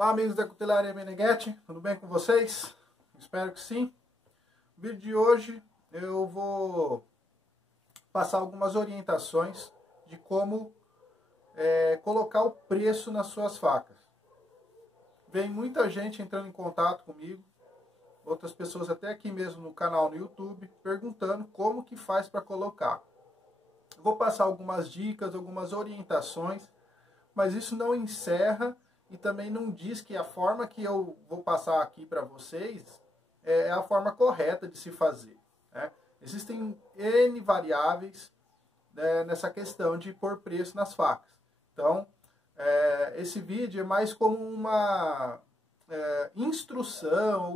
Olá, amigos da Cutelaria Meneghetti, tudo bem com vocês? Espero que sim. No vídeo de hoje eu vou passar algumas orientações de como colocar o preço nas suas facas. Vem muita gente entrando em contato comigo, outras pessoas até aqui mesmo no canal no YouTube, perguntando como que faz para colocar. Eu vou passar algumas dicas, algumas orientações, mas isso não encerra e também não diz que a forma que eu vou passar aqui para vocês é a forma correta de se fazer, né? Existem N variáveis, né, nessa questão de pôr preço nas facas. Então, esse vídeo é mais como uma instrução,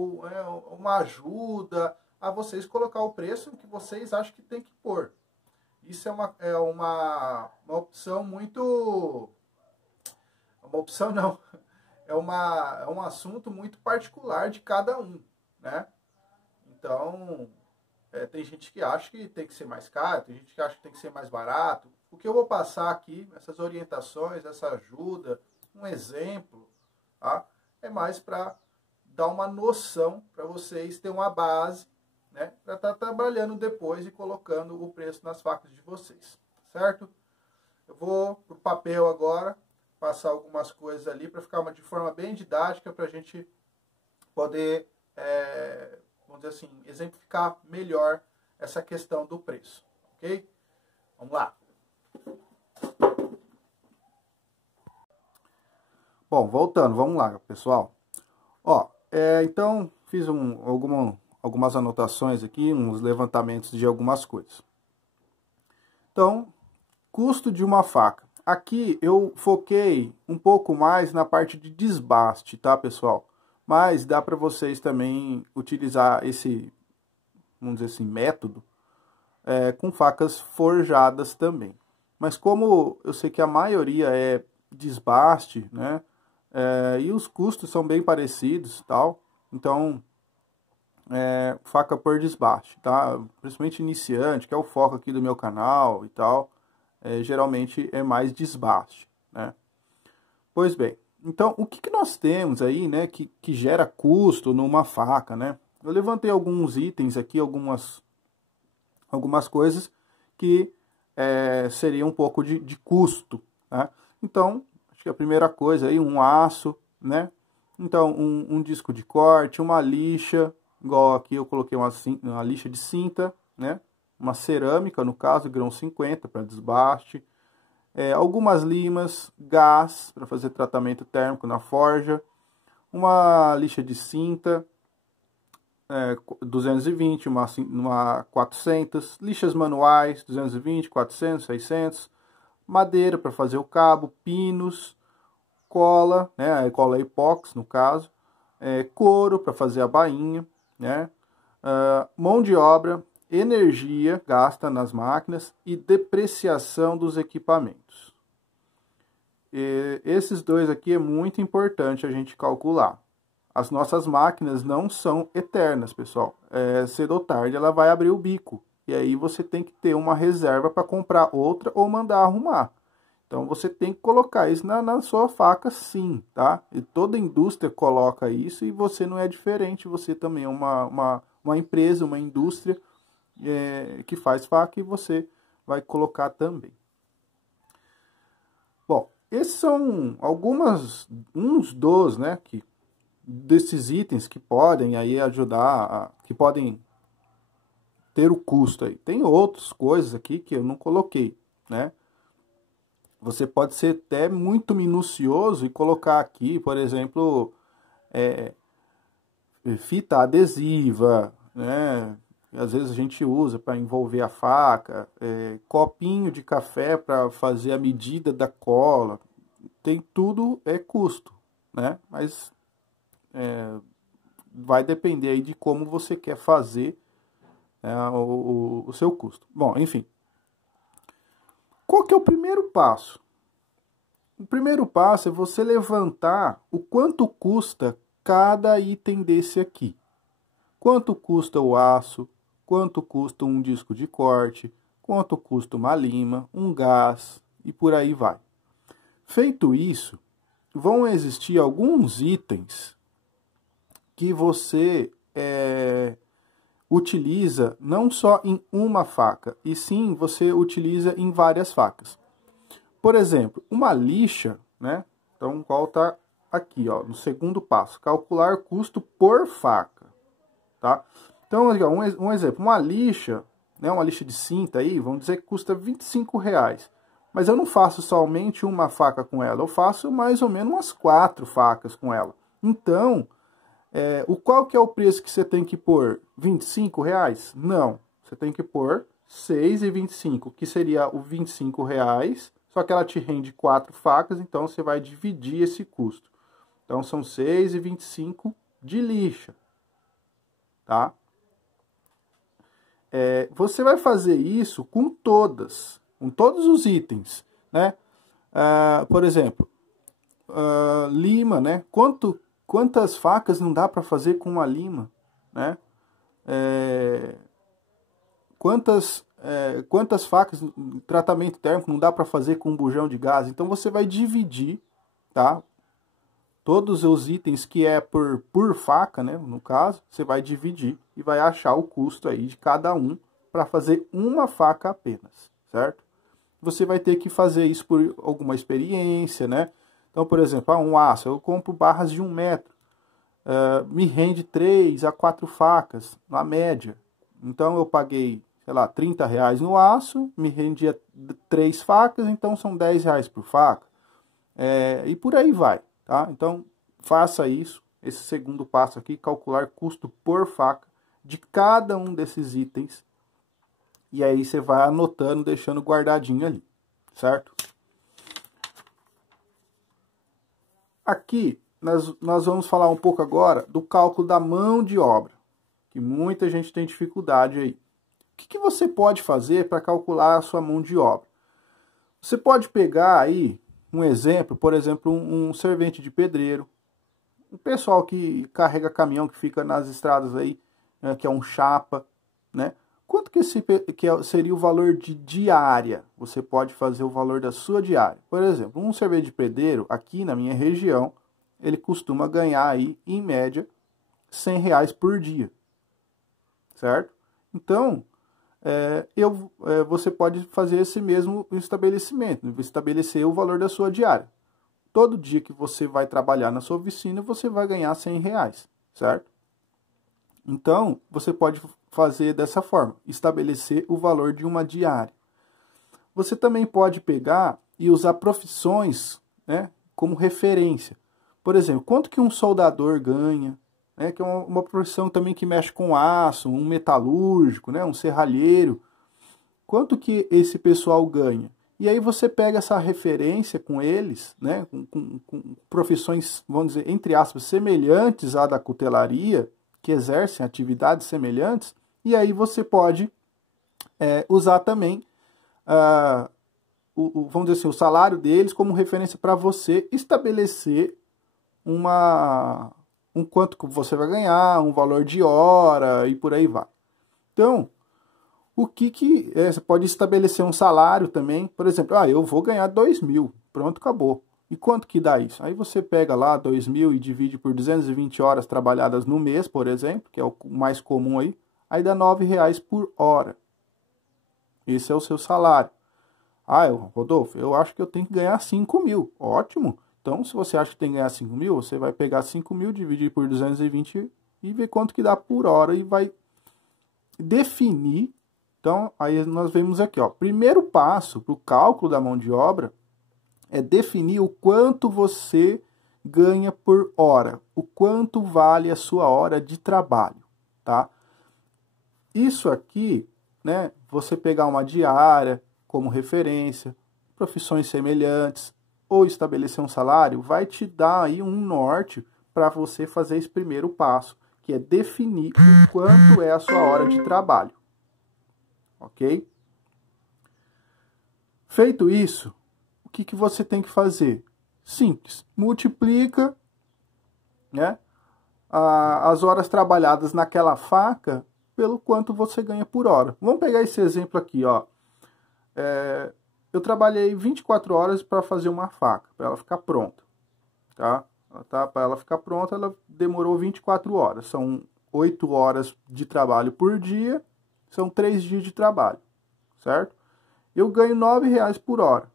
uma ajuda a vocês colocar o preço que vocês acham que tem que pôr. Isso é uma opção muito... Uma opção não, é um assunto muito particular de cada um, né? Então, tem gente que acha que tem que ser mais caro, tem gente que acha que tem que ser mais barato. O que eu vou passar aqui, essas orientações, essa ajuda, um exemplo, tá? É mais para dar uma noção, para vocês terem uma base, né? Para estar trabalhando depois e colocando o preço nas facas de vocês, certo? Eu vou pro papel agora, passar algumas coisas ali para ficar de forma bem didática para a gente poder, vamos dizer assim, exemplificar melhor essa questão do preço, ok? Vamos lá. Bom, voltando, vamos lá, pessoal. Ó, então fiz algumas anotações aqui, uns levantamentos de algumas coisas. Então, custo de uma faca. Aqui eu foquei um pouco mais na parte de desbaste, tá, pessoal? Mas dá para vocês também utilizar esse, vamos dizer assim, método com facas forjadas também. Mas como eu sei que a maioria é desbaste, né? E os custos são bem parecidos, tal. Então, faca por desbaste, tá? Principalmente iniciante, que é o foco aqui do meu canal e tal. Geralmente é mais desbaste, né? Pois bem, então o que nós temos aí, né, que gera custo numa faca, né? Eu levantei alguns itens aqui, algumas coisas que seria um pouco de custo, né? Então, acho que a primeira coisa aí, um aço, né? Então, um disco de corte, uma lixa, igual aqui eu coloquei uma lixa de cinta, né? Uma cerâmica, no caso, grão 50 para desbaste, algumas limas, gás para fazer tratamento térmico na forja, uma lixa de cinta, 220, uma 400, lixas manuais, 220, 400, 600, madeira para fazer o cabo, pinos, cola, né, cola epóxi no caso, couro para fazer a bainha, né, mão de obra, energia gasta nas máquinas e depreciação dos equipamentos. Esses dois aqui é muito importante a gente calcular. As nossas máquinas não são eternas, pessoal. Cedo ou tarde ela vai abrir o bico. E aí você tem que ter uma reserva para comprar outra ou mandar arrumar. Então você tem que colocar isso na sua faca sim, tá? E toda indústria coloca isso e você não é diferente. Você também é uma empresa, uma indústria que faz faca e você vai colocar também. Bom, esses são uns dos, né, desses itens que podem aí ajudar, que podem ter o custo aí. Tem outras coisas aqui que eu não coloquei, né? Você pode ser até muito minucioso e colocar aqui, por exemplo, fita adesiva, né? Às vezes a gente usa para envolver a faca, copinho de café para fazer a medida da cola. Tem tudo custo, né? Mas vai depender aí de como você quer fazer o seu custo. Bom, enfim. Qual que é o primeiro passo? O primeiro passo é você levantar o quanto custa cada item desse aqui. Quanto custa o aço? Quanto custa um disco de corte, quanto custa uma lima, um gás e por aí vai. Feito isso, vão existir alguns itens que você utiliza não só em uma faca, e sim você utiliza em várias facas. Por exemplo, uma lixa, né? Então, qual tá aqui, ó, no segundo passo, calcular custo por faca, tá? Então, um exemplo, uma lixa, né, uma lixa de cinta aí, vamos dizer que custa R$25. Mas eu não faço somente uma faca com ela, eu faço mais ou menos umas 4 facas com ela. Então, qual que é o preço que você tem que pôr? R$25? Não, você tem que pôr R$6,25, que seria o R$25, só que ela te rende 4 facas, então você vai dividir esse custo. Então, são R$6,25 de lixa, tá? Você vai fazer isso com todos os itens, né? Por exemplo, lima, né? Quantas facas não dá para fazer com uma lima, né? Quantas facas, tratamento térmico, não dá para fazer com um bujão de gás? Então você vai dividir, tá? Todos os itens que é por faca, né? No caso, você vai dividir e vai achar o custo aí de cada um para fazer uma faca apenas, certo? Você vai ter que fazer isso por alguma experiência, né? Então, por exemplo, um aço, eu compro barras de 1 metro, me rende 3 a 4 facas, na média. Então, eu paguei, sei lá, R$30 no aço, me rendia 3 facas, então são R$10 por faca. E por aí vai, tá? Então, faça isso, esse segundo passo aqui, calcular custo por faca de cada um desses itens. E aí você vai anotando, deixando guardadinho ali, certo? Aqui, nós vamos falar um pouco agora do cálculo da mão de obra, que muita gente tem dificuldade aí. O que você pode fazer para calcular a sua mão de obra? Você pode pegar aí um exemplo, por exemplo, um servente de pedreiro, o pessoal que carrega caminhão, que fica nas estradas aí, né, que é um chapa, né? Quanto que seria o valor de diária? Você pode fazer o valor da sua diária. Por exemplo, um servente de pedreiro, aqui na minha região, ele costuma ganhar aí, em média, R$100 por dia, certo? Então, você pode fazer esse mesmo estabelecimento, estabelecer o valor da sua diária. Todo dia que você vai trabalhar na sua oficina, você vai ganhar R$100, certo? Então, você pode fazer dessa forma, estabelecer o valor de uma diária. Você também pode pegar e usar profissões, né, como referência. Por exemplo, quanto que um soldador ganha, né, que é uma profissão também que mexe com aço, um metalúrgico, né, um serralheiro. Quanto que esse pessoal ganha? E aí você pega essa referência com eles, né, com profissões, vamos dizer, entre aspas, semelhantes à da cutelaria, que exercem atividades semelhantes, e aí você pode usar também, vamos dizer assim, o salário deles como referência para você estabelecer um quanto que você vai ganhar, um valor de hora e por aí vai. Então, você pode estabelecer um salário também, por exemplo, eu vou ganhar 2.000, pronto, acabou. E quanto que dá isso? Aí você pega lá 2.000 e divide por 220 horas trabalhadas no mês, por exemplo, que é o mais comum aí dá R$9 por hora. Esse é o seu salário. Rodolfo, eu acho que eu tenho que ganhar 5.000. Ótimo. Então, se você acha que tem que ganhar 5.000, você vai pegar 5.000, dividir por 220 e ver quanto que dá por hora e vai definir. Então, aí nós vemos aqui, ó, primeiro passo para o cálculo da mão de obra é definir o quanto você ganha por hora, o quanto vale a sua hora de trabalho, tá? Isso aqui, né, você pegar uma diária como referência, profissões semelhantes, ou estabelecer um salário, vai te dar aí um norte para você fazer esse primeiro passo, que é definir o quanto é a sua hora de trabalho. Ok? Feito isso, o que você tem que fazer? Simples. Multiplica, né, as horas trabalhadas naquela faca pelo quanto você ganha por hora. Vamos pegar esse exemplo aqui, ó. Eu trabalhei 24 horas para fazer uma faca, para ela ficar pronta. tá? Para ela ficar pronta, ela demorou 24 horas. São 8 horas de trabalho por dia, são 3 dias de trabalho, certo? Eu ganho R$9 por hora.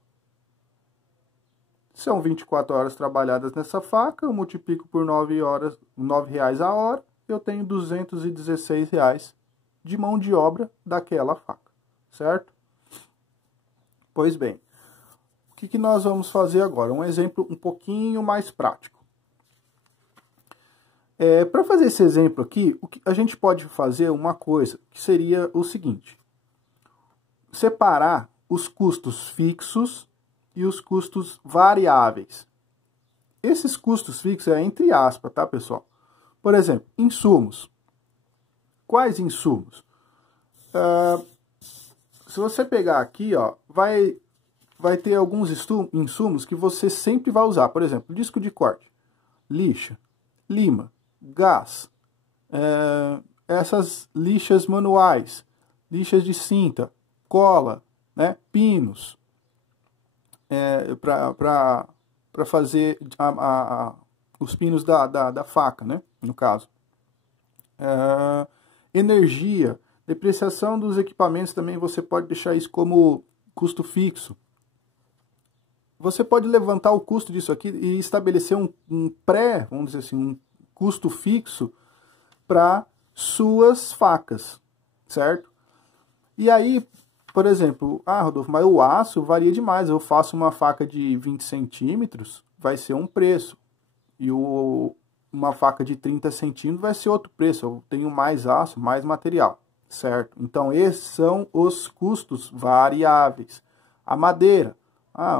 São 24 horas trabalhadas nessa faca, eu multiplico por 9 horas, R$9 a hora, eu tenho R$216 de mão de obra daquela faca, certo? Pois bem, o que nós vamos fazer agora? Um exemplo um pouquinho mais prático. Para fazer esse exemplo aqui, a gente pode fazer uma coisa, que seria o seguinte. Separar os custos fixos e os custos variáveis. Esses custos fixos é entre aspas, tá, pessoal? Por exemplo, insumos. Quais insumos? Se você pegar aqui, ó, vai ter alguns insumos que você sempre vai usar. Por exemplo, disco de corte, lixa, lima, gás, essas lixas manuais, lixas de cinta, cola, né, pinos, para fazer os pinos da faca, né, no caso. Energia, depreciação dos equipamentos também você pode deixar isso como custo fixo. Você pode levantar o custo disso aqui e estabelecer vamos dizer assim, um custo fixo para suas facas, certo? E aí, por exemplo, Rodolfo, mas o aço varia demais. Eu faço uma faca de 20 centímetros, vai ser um preço. E uma faca de 30 centímetros vai ser outro preço. Eu tenho mais aço, mais material, certo? Então, esses são os custos variáveis. A madeira.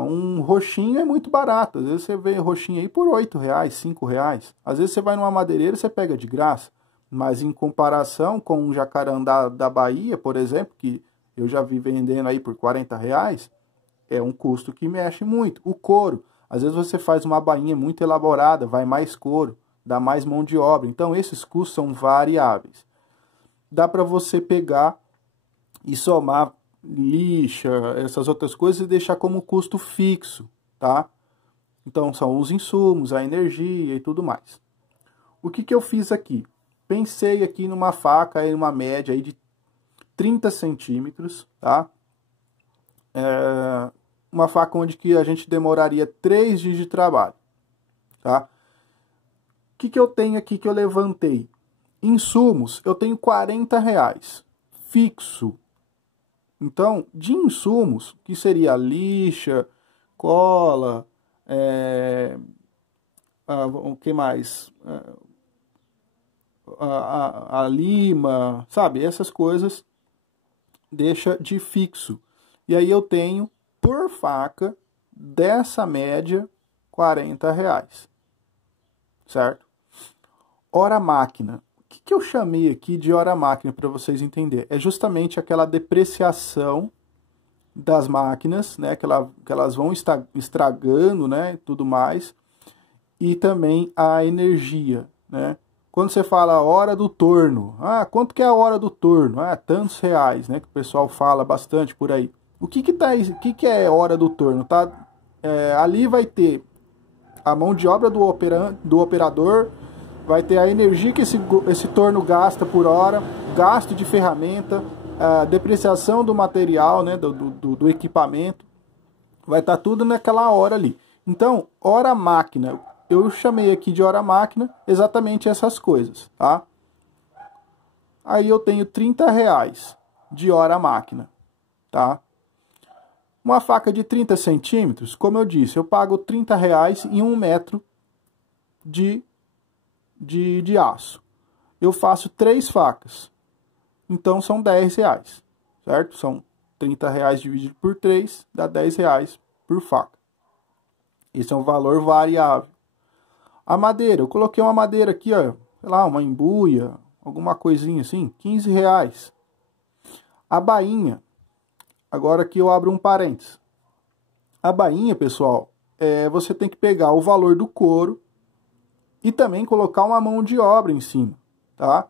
Um roxinho é muito barato. Às vezes você vê roxinho aí por R$8, R$5. Às vezes você vai numa madeireira e você pega de graça. Mas em comparação com um jacarandá da Bahia, por exemplo, que eu já vi vendendo aí por R$40, é um custo que mexe muito. O couro. Às vezes você faz uma bainha muito elaborada, vai mais couro, dá mais mão de obra. Então esses custos são variáveis. Dá para você pegar e somar lixa, essas outras coisas e deixar como custo fixo, tá? Então são os insumos, a energia e tudo mais. O que eu fiz aqui? Pensei aqui numa faca, aí numa média aí de 30 centímetros, tá? Uma faca onde que a gente demoraria 3 dias de trabalho, tá? O que eu tenho aqui que eu levantei? Insumos, eu tenho R$40, fixo. Então, de insumos, que seria lixa, cola, o que mais? A lima, sabe? Essas coisas deixa de fixo. E aí eu tenho, por faca, dessa média, R$40, certo? Hora máquina. O que eu chamei aqui de hora máquina para vocês entenderem? É justamente aquela depreciação das máquinas, né, que elas vão estragando, né, tudo mais, e também a energia, né? Quando você fala hora do torno, quanto que é a hora do torno? Tantos reais, né, que o pessoal fala bastante por aí. O que é hora do torno? Tá? Ali vai ter a mão de obra do operador, vai ter a energia que esse torno gasta por hora, gasto de ferramenta, depreciação do material, né, do equipamento, vai estar tudo naquela hora ali. Então, hora máquina, eu chamei aqui de hora máquina exatamente essas coisas, tá? Aí eu tenho R$30 de hora máquina, tá? Uma faca de 30 centímetros, como eu disse, eu pago R$30 em 1 metro de aço. Eu faço 3 facas, então são R$10, certo? São R$30 dividido por 3, dá R$10 por faca. Esse é um valor variável. A madeira, eu coloquei uma madeira aqui, ó, sei lá, uma embuia, alguma coisinha assim, R$15. A bainha, agora aqui eu abro um parênteses. A bainha, pessoal, você tem que pegar o valor do couro e também colocar uma mão de obra em cima, tá?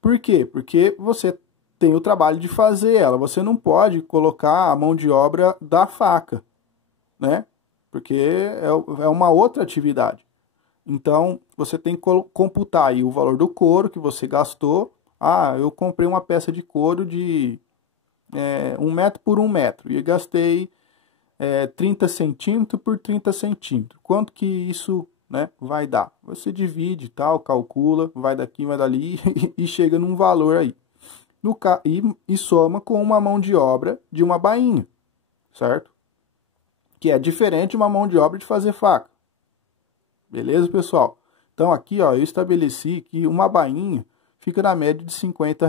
Por quê? Porque você tem o trabalho de fazer ela, você não pode colocar a mão de obra da faca, né? Porque é uma outra atividade. Então, você tem que computar aí o valor do couro que você gastou. Ah, eu comprei uma peça de couro de 1 metro por 1 metro e gastei 30 centímetros por 30 centímetros. Quanto que isso, né, vai dar? Você divide, tal, calcula, vai daqui, vai dali e chega num valor aí. E soma com uma mão de obra de uma bainha, certo? Que é diferente de uma mão de obra de fazer faca. Beleza, pessoal? Então aqui, ó, eu estabeleci que uma bainha fica na média de R$ 50,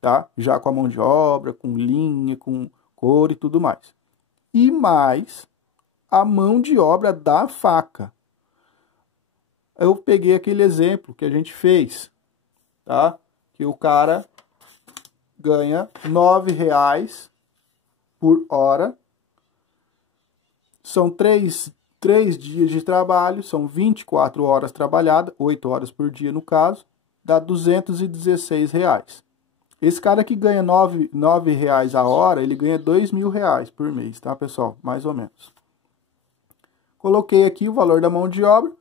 tá? Já com a mão de obra, com linha, com couro e tudo mais. E mais a mão de obra da faca. Eu peguei aquele exemplo que a gente fez, tá? Que o cara ganha R$ 9 por hora. São três dias de trabalho, são 24 horas trabalhadas, 8 horas por dia no caso, dá R$ 216. Esse cara que ganha R$ 9 a hora, ele ganha R$ 2.000 por mês, tá, pessoal? Mais ou menos. Coloquei aqui o valor da mão de obra,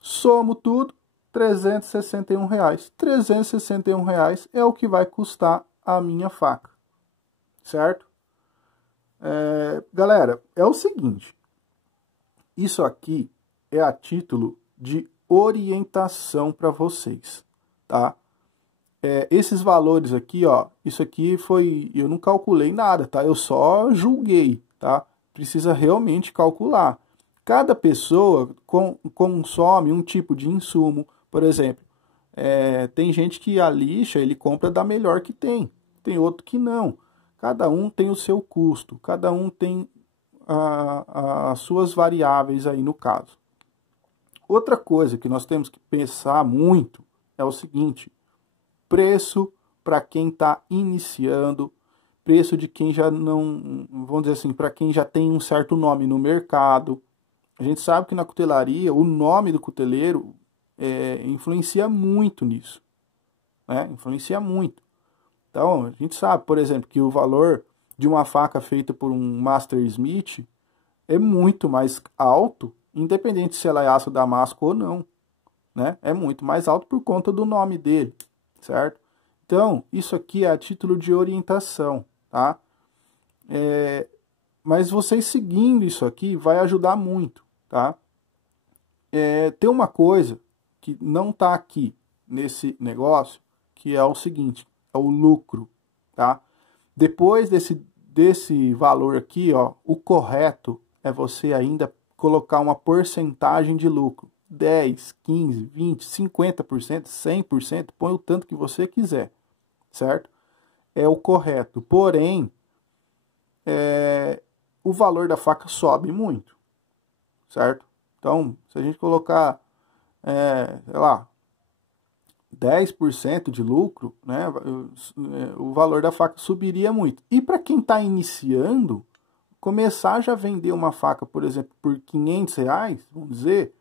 somo tudo, R$ 361. R$ 361 é o que vai custar a minha faca, certo? Galera, é o seguinte, isso aqui é a título de orientação para vocês, tá? Esses valores aqui, ó, isso aqui eu não calculei nada, tá? Eu só julguei, tá? Precisa realmente calcular. Cada pessoa consome um tipo de insumo, por exemplo, tem gente que a lixa ele compra da melhor que tem outro que não. Cada um tem o seu custo, cada um tem as suas variáveis aí no caso. Outra coisa que nós temos que pensar muito é o seguinte: preço para quem está iniciando, preço de quem já não, vamos dizer assim, para quem já tem um certo nome no mercado. A gente sabe que na cutelaria, o nome do cuteleiro influencia muito nisso, né? Influencia muito. Então, a gente sabe, por exemplo, que o valor de uma faca feita por um Master Smith é muito mais alto, independente se ela é aço damasco ou não, né? É muito mais alto por conta do nome dele, certo? Então, isso aqui é a título de orientação, tá? Mas vocês seguindo isso aqui vai ajudar muito, tá? Tem uma coisa que não está aqui nesse negócio, que é o seguinte, é o lucro, tá? Depois desse valor aqui, ó, o correto é você ainda colocar uma porcentagem de lucro. 10, 15, 20, 50%, 100%, põe o tanto que você quiser, certo? É o correto. Porém, o valor da faca sobe muito, certo? Então, se a gente colocar, sei lá, 10% de lucro, né, o valor da faca subiria muito. E para quem está iniciando, começar já a vender uma faca, por exemplo, por R$ 500, vamos dizer,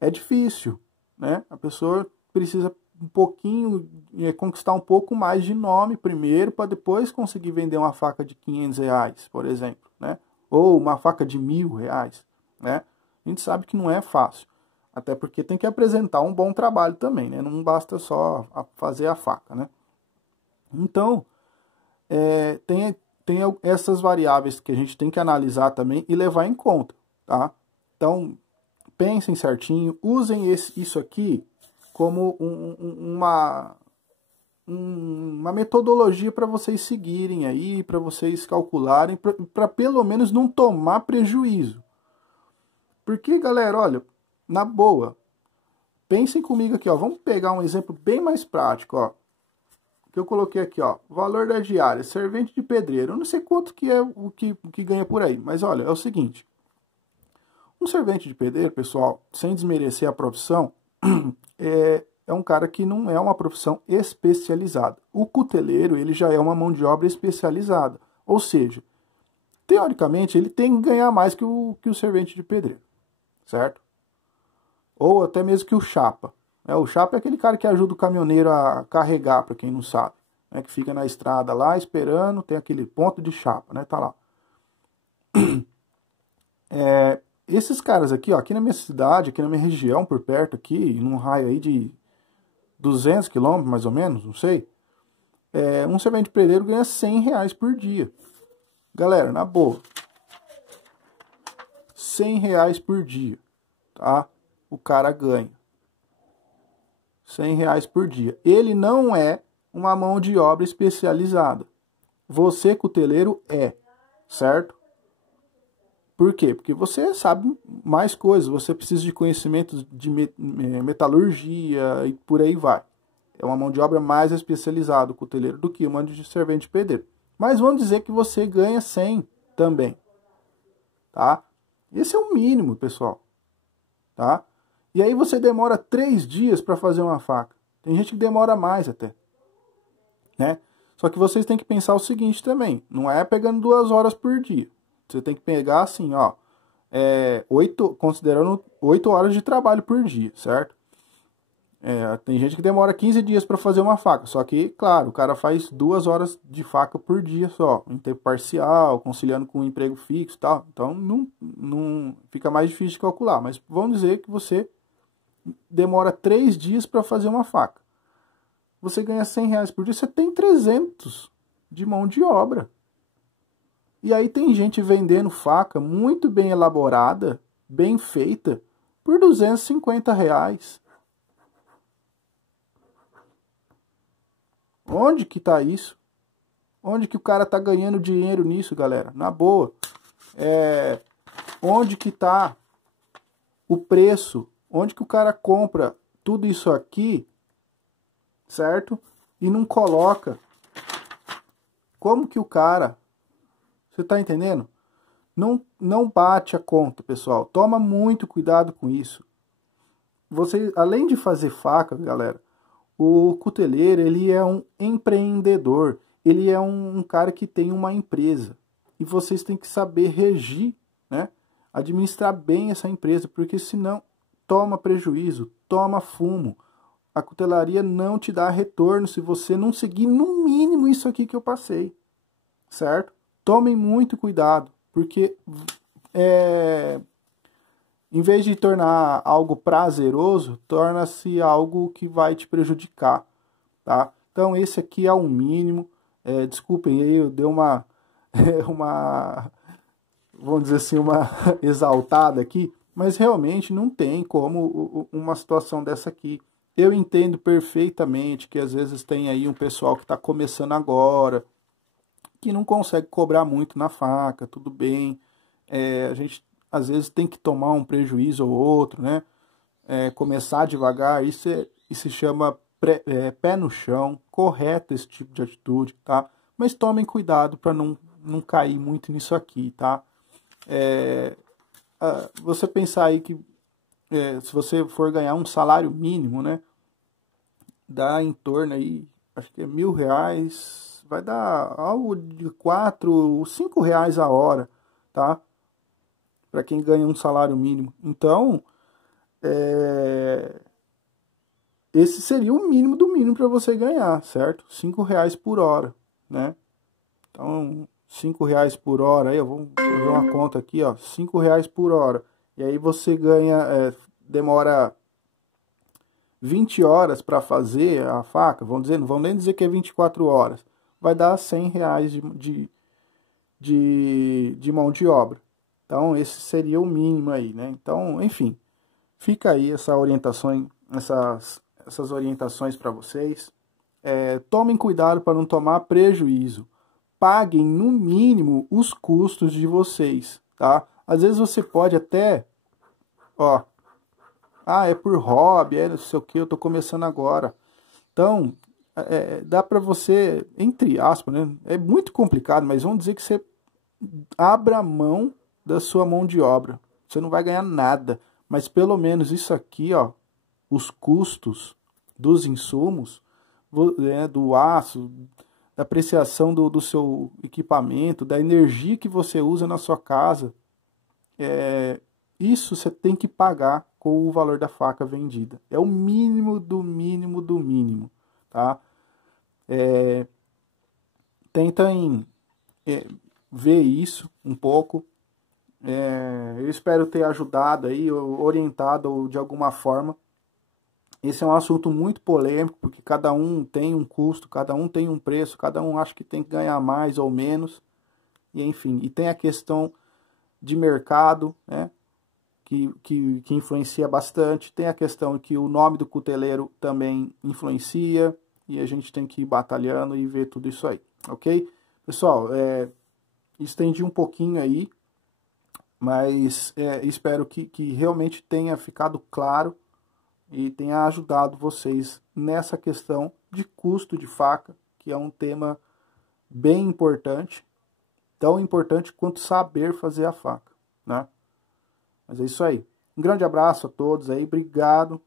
é difícil, né? A pessoa precisa um pouquinho, conquistar um pouco mais de nome primeiro, para depois conseguir vender uma faca de R$ 500, por exemplo, né? Ou uma faca de R$ 1.000, né? A gente sabe que não é fácil. Até porque tem que apresentar um bom trabalho também, né? Não basta só fazer a faca, né? Então, tem essas variáveis que a gente tem que analisar também e levar em conta, tá? Então, pensem certinho, usem isso aqui como uma metodologia para vocês seguirem aí, para vocês calcularem, para pelo menos não tomar prejuízo. Porque, galera, olha, na boa, pensem comigo aqui, ó, vamos pegar um exemplo bem mais prático, ó, que eu coloquei aqui, ó, valor da diária, servente de pedreiro, eu não sei quanto que é o que ganha por aí, mas olha, é o seguinte, um servente de pedreiro, pessoal, sem desmerecer a profissão, é um cara que não é uma profissão especializada. O cuteleiro, ele já é uma mão de obra especializada, ou seja, teoricamente, ele tem que ganhar mais que o servente de pedreiro, certo? Ou até mesmo que o chapa. O chapa é aquele cara que ajuda o caminhoneiro a carregar, para quem não sabe. Né? Que fica na estrada lá esperando, tem aquele ponto de chapa, né? Tá lá. esses caras aqui, ó, aqui na minha cidade, aqui na minha região, por perto aqui, num raio aí de 200 quilômetros, mais ou menos, não sei, um servente pedreiro ganha R$100 por dia. Galera, na boa, R$100 por dia, tá? O cara ganha R$100 por dia. Ele não é uma mão de obra especializada. Você, cuteleiro, certo? Por quê? Porque você sabe mais coisas, você precisa de conhecimentos de metalurgia e por aí vai. É uma mão de obra mais especializada, o cuteleiro, do que uma de servente pedreiro. Mas vamos dizer que você ganha 100 também, tá? Esse é o mínimo, pessoal, tá? E aí você demora 3 dias para fazer uma faca. Tem gente que demora mais até, né? Só que vocês têm que pensar o seguinte também, não é pegando 2 horas por dia. Você tem que pegar assim, ó, considerando 8 horas de trabalho por dia, certo? Tem gente que demora 15 dias para fazer uma faca, só que, claro, o cara faz 2 horas de faca por dia só, em tempo parcial, conciliando com um emprego fixo e tal. Então, não fica mais difícil de calcular. Mas vamos dizer que você demora 3 dias para fazer uma faca. Você ganha R$100 por dia, você tem 300 de mão de obra. E aí tem gente vendendo faca muito bem elaborada, bem feita, por R$250. Onde que tá isso? Onde que o cara tá ganhando dinheiro nisso, galera? Na boa. Onde que tá o preço? Onde que o cara compra tudo isso aqui, certo? E não coloca. Como que o cara... Você tá entendendo? Não bate a conta, pessoal. Toma muito cuidado com isso. Você, além de fazer faca, galera, o cuteleiro, ele é um empreendedor. Ele é um cara que tem uma empresa. E vocês têm que saber regir, né? Administrar bem essa empresa, porque senão toma prejuízo, toma fumo. A cutelaria não te dá retorno se você não seguir no mínimo isso aqui que eu passei, certo? Tomem muito cuidado, porque em vez de tornar algo prazeroso, torna-se algo que vai te prejudicar, tá? Então esse aqui é o mínimo. Desculpem aí, eu dei uma, vamos dizer assim, uma exaltada aqui, mas realmente não tem como uma situação dessa aqui. Eu entendo perfeitamente que às vezes tem aí um pessoal que está começando agora, que não consegue cobrar muito na faca, tudo bem. A gente às vezes tem que tomar um prejuízo ou outro, né? Começar devagar, isso se chama pé no chão, correto esse tipo de atitude, tá? Mas tomem cuidado para não cair muito nisso aqui, tá? Você pensar aí que se você for ganhar um salário mínimo, né? Dá em torno aí, acho que é R$1.000, vai dar algo de R$4, R$5 a hora, tá? Para quem ganha um salário mínimo. Então, esse seria o mínimo do mínimo para você ganhar, certo? R$5 por hora, né? Então, R$5 por hora, aí eu vou fazer uma conta aqui, ó, R$5 por hora. E aí você ganha, demora 20 horas para fazer a faca, vamos dizer, não vamos nem dizer que é 24 horas. Vai dar R$100 de mão de obra. Então, esse seria o mínimo aí, né? Então, enfim, fica aí essas orientações para vocês. Tomem cuidado para não tomar prejuízo. Paguem, no mínimo, os custos de vocês, tá? Às vezes você pode até, ó, é por hobby, não sei o que, eu tô começando agora. Então, dá para você, entre aspas, né? É muito complicado, mas vamos dizer que você abra mão da sua mão de obra. Você não vai ganhar nada, mas pelo menos isso aqui, ó, os custos dos insumos, do aço, da apreciação do seu equipamento, da energia que você usa na sua casa, isso você tem que pagar com o valor da faca vendida. É o mínimo do mínimo do mínimo, tá? Tentem ver isso um pouco, Eu espero ter ajudado aí, orientado de alguma forma. Esse é um assunto muito polêmico, porque cada um tem um custo, cada um tem um preço, cada um acha que tem que ganhar mais ou menos, e enfim. E tem a questão de mercado, né, que influencia bastante. Tem a questão que o nome do cuteleiro também influencia, e a gente tem que ir batalhando e ver tudo isso aí, ok? Pessoal, estendi um pouquinho aí, mas espero que realmente tenha ficado claro e tenha ajudado vocês nessa questão de custo de faca, que é um tema bem importante, tão importante quanto saber fazer a faca, né? Mas é isso aí. Um grande abraço a todos aí, obrigado